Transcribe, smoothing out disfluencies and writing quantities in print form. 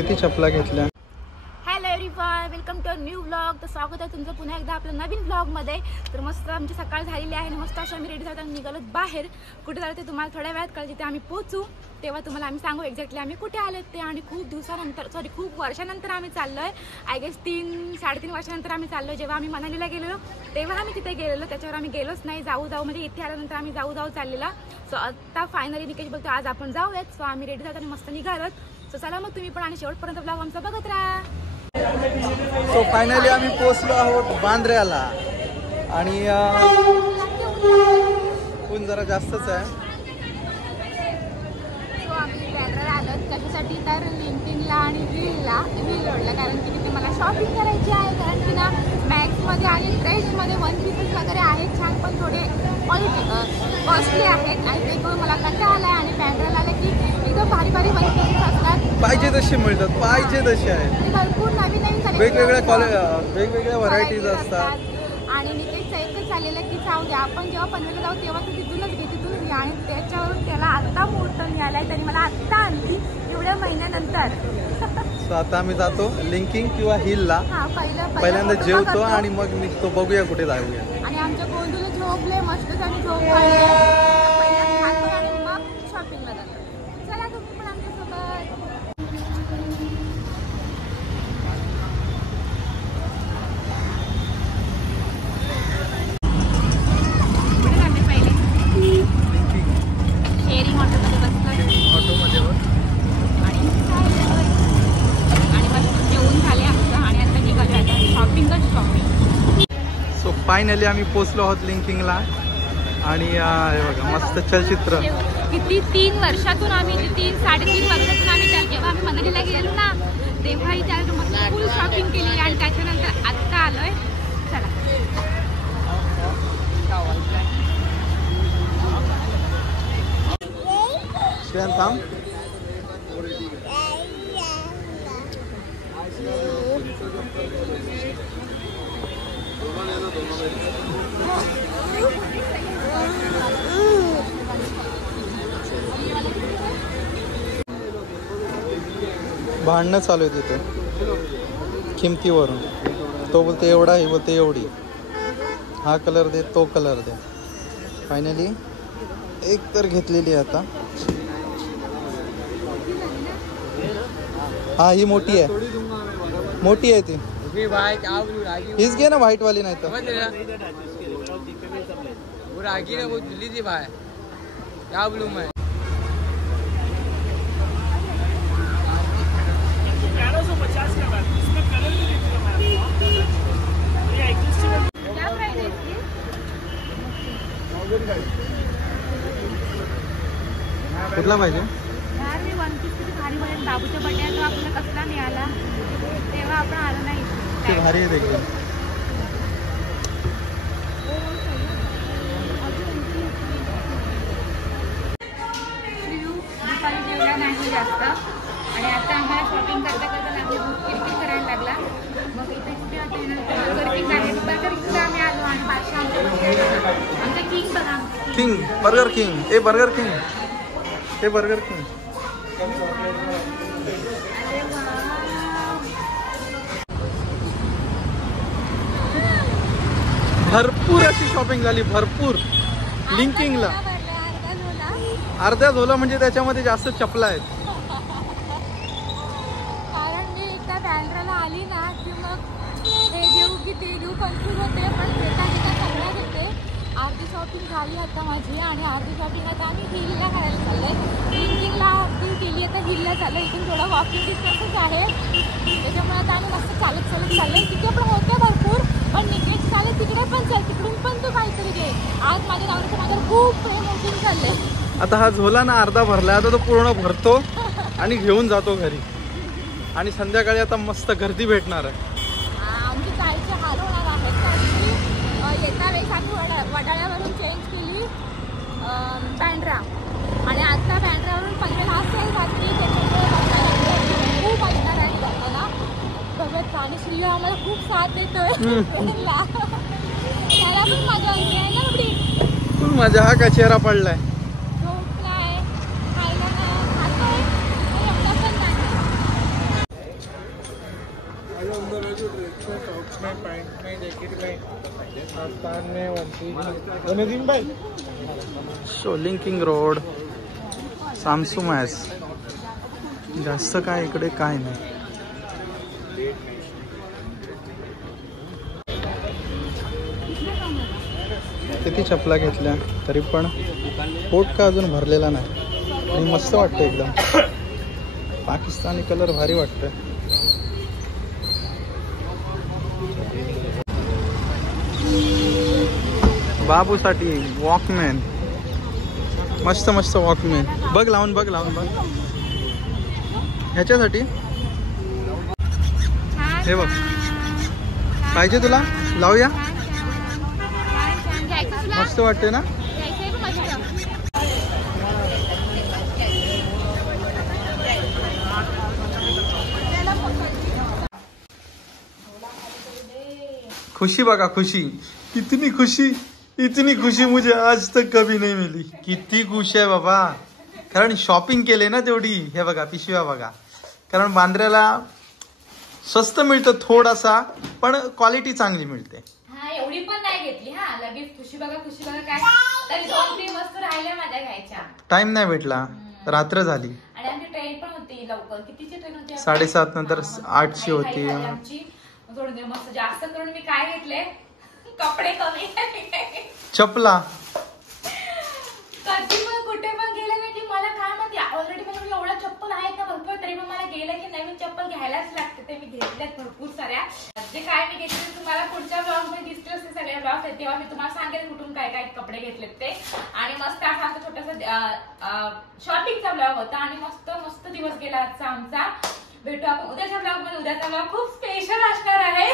किती चपला घेतल्या. Hello everyone, welcome to new vlog. तर स्वागत आहे तुमचं पुन्हा एकदा आपल्या नवीन व्लॉगमध्ये. तर मस्त आमची सकाळ झालेली आहे आणि मस्त अशा आम्ही रेडी झालो निघालो बाहेर. कुठे जातो ते तुम्हाला थोड्या वेळात कळेल. जिथे आम्ही पोहोचू तेव्हा तुम्हाला आम्ही सांगू एक्झॅक्टली आम्ही कुठे आलो ते. आणि खूप दिवसानंतर खूप वर्षानंतर आम्ही चाललो आहे. आय गेस 3-3.5 वर्षानंतर आम्ही चाललो. जेव्हा आम्ही मनालीला गेलेलो तेव्हा आम्ही तिथे गेलेलो, त्याच्यावर आम्ही गेलोच नाही. जाऊ म्हणजे इथे आल्यानंतर आम्ही जाऊ चाललेला. सो आता फायनली निकेश बोलतो आज आपण जाऊयात. सो आम्ही रेडी झालो आणि मस्त निघालोत. सो चला मग तुम्ही पण आणि शेवटपर्यंत ब्लॉग आमचा बघत राहा. सो फायनली आम्ही पोहोचलो आहोत बांद्र्याला आणि ऊन जरा जास्तच आहे. सो आम्ही बांद्र्याला आलो कशासाठी तर लिंक्डइनला आणि व्हील रोडला, कारण की तिथे मला शॉपिंग करायची आहे. कारण की ना मॅक्समध्ये आणि ट्रेंड्समध्ये वन पीसेस वगैरे आहेत छान, पण थोडे कॉस्टली आहेत आणि ते करून मला कंटाळा आला आहे. आणि बांद्र्याला आलं की एकदम भारी वन पीसेस असतात, पाहिजे तसे मिळतात, पाहिजे तसे आहेत. भरपूर नवीन वेगवेगळ्या व्हरायटीज असतात. आणि निकेशचं एकच चाललेलं की जाऊ द्या आपण जेव्हा पनवेलला जाऊ तेव्हा तू तिथूनच घे. आणि त्याच्यावरून त्याला आत्ता मुहूर्त मिळालाय, त्यांनी मला आत्ता आणली एवढ्या महिन्यानंतर. सो आता आम्ही जातो लिंकिंग किंवा हिलला. पहिल्यांदा जेवतो आणि मग निघतो, बघूया कुठे जाऊया. आणि आमच्या गोंधूला झोपले मस्त आणि झोप काढली आणि मग शॉपिंगला जातो. चला तुम्ही पण आमच्यासोबत. फायनली आम्ही पोहोचलो आहोत लिंकिंगला आणि हे बघा मस्त चलचित्र. किती 3 वर्षातून आम्ही 3-3.5 वर्षातून आम्ही जेव्हा आम्ही मनालीला गेलो ना तेव्हाही त्याला मस्त फुल शॉपिंग केली आणि त्याच्यानंतर आत्ता आलोय. चला श्रेयन थांब. भांडणं चालू आहे तिथे किमतीवरून. तो बोलते एवढा, हे बोलते एवढी, हा कलर दे तो कलर दे. फायनली एक तर घेतलेली आहे आता. हा ही मोठी आहे ती. हीच घे ना व्हाईट वाली, नाही तर कुठला पाहिजे. बाबूच्या बड्डेला आपल्याला कसला मिळाला तेव्हा आपण आलो नाही. ते भारी आहे एकदम. दुपारी जेवला नाही जास्त आणि आता आम्हाला शॉपिंग करता लागली, भूक किरकिर करायला लागला. मग इथे कुठे बर्गर किंग आहे, बर्गर किंगला आम्ही आलो आणि बादशाह आमचा किंग बघा. Burger king. भरपूर अशी शॉपिंग झाली, भरपूर. लिंकिंगला अर्ध्या झोला म्हणजे त्याच्यामध्ये जास्त चपला आहेत. कारण मी एकदा बँड्राला आली ना की मग हे घेऊ की ते घेऊ कन्फ्यूज होते, पण एका सगळ्या घेते. अर्धी शॉपिंग झाली आता माझी आणि अर्धी शॉपिंग आता आम्ही हिलला करायला चाललोय. लिंकिंगला केली आता हिलला चाललं. इथून थोडं वॉकिंग डिस्टन्सच आहे, त्याच्यामुळे आता आम्ही मस्त चालत चाललोय. तिथे पण होते भरपूर, पण निकेश चालत तिकडे पण चल, तिकडून पण तू काहीतरी घे. आज माझ्या नवऱ्याचं माझ्यावर खूप प्रेम उठून चाललंय. आता हा झोला ना अर्धा भरलाय, आता तो पूर्ण भरतो आणि घेऊन जातो घरी. आणि संध्याकाळी आता मस्त गर्दी भेटणार आहे. आमची जायचे हाल होणार आहेत, कारण की येता वेळेस आम्ही वडाळ्यावरून चेंज केली बँड्रा आणि आता बँड्रावरून पनवेल असेल रात्री, त्याच्यामुळे खूप ऐकणार आहे लोकांना बघत. आणि श्री आम्हाला खूप साथ देतोय. त्याला पण मजा येते आहे ना एवढी. फुल मजा. हा का चेहरा पडलाय. शोलिंग किंग रोड, सामसुमॅस. जास्त काय इकडे काय नाही. किती चपला घेतल्या तरी पण पोट का अजून भरलेला नाही. आणि मस्त वाटतं एकदम. पाकिस्तानी कलर भारी वाटतोय. बाबूसाठी वॉकमॅन, मस्त मस्त वॉकमॅन. बघ लावून बघ. ह्याच्यासाठी हे बघ, पाहिजे तुला? लावूया. मस्त वाटते ना. खुशी बघा, खुशी. इतनी खुशी मुझे आज तक कभी नहीं मिली. किती खुश आहे बाबा, कारण शॉपिंग केले ना तेवढी. हे बघा पिशव्या बघा, कारण बांद्र्याला स्वस्त मिळतं थोडासा, पण क्वालिटी चांगली मिळते. एवढी पण नाही घेतली. हा लगेच खुशी बघा काय तरी 2-3 वस्तू राहिल्या माझ्या घ्यायच्या. टाइम नाही भेटला, रात्र झाली. आणि आमची ट्रेन पण होती लवकर. कितीची ट्रेन होती? 7:30 नंतर 8ची होती. थोडं मस्त जास्त करून मी काय घेतले, कपडे कमी. चपला. कधी पण कुठे पण गेले ना की मला काय माहिती, ऑलरेडी मला एवढा चप्पल आहेत ना भरपूर, तरी पण मला गेलं की नवीन चप्पल घ्यायलाच लागते. ते मी घेतल्यात भरपूर साऱ्या. जे काय मी घेतले तुम्हाला पुढच्या ब्लॉग मध्ये दिसतील असते सगळे ब्लॉग, तेव्हा मी तुम्हाला सांगेल कुठून काय काय कपडे घेतलेत ते. आणि मस्त असा आमचा छोटासा शॉपिंगचा ब्लॉग होता आणि मस्त मस्त दिवस गेला आजचा आमचा. भेटू आपण उद्याच्या ब्लॉग मध्ये. उद्याचा ब्लॉग खूप स्पेशल असणार आहे.